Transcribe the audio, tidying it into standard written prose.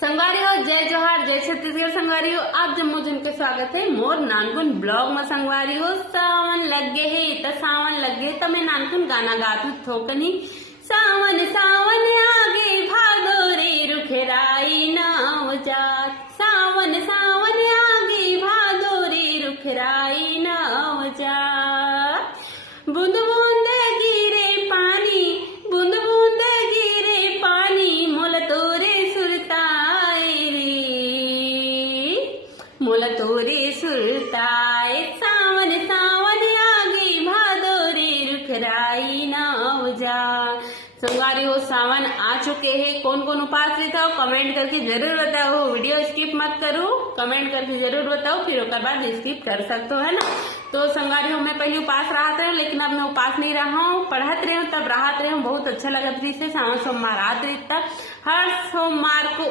संगवारियों जय जोहार जय छत्तीसगढ़। संगवारियों आप जम्मू जन के स्वागत है मोर नानकुन ब्लॉग में। संगवारियों सावन लगे है त सावन लगे त मैं नानकुन गाना गात हूँ थोकनी। सावन सावन आगे भादो रे रुखराई नाव जात। सावन सावन आगे भादो रे रुखराई नाव जात। बूंद बूंद गिरे पानी बूंद बूंद गिरे पानी मोल तोरे सुरताए रे मोल तोरे सुरताए। सावन सावन आगे भादो रे रुखराई नाव जा। संगवारी हो सावन आ चुके हैं। कौन कौन उपास लेता हो कमेंट करके जरूर बताओ। वीडियो स्किप मत करो, कमेंट करके जरूर बताओ, फिर उसके बाद स्किप कर सकते हो, है ना। तो संगवारी हो मैं पहले उपास रहते हूँ, लेकिन अब मैं उपास नहीं रहा हूँ, पढ़त रही हूँ, तब रहते रही हूँ। बहुत अच्छा लगा। सावन सोमवार आते तक हर सोमवार को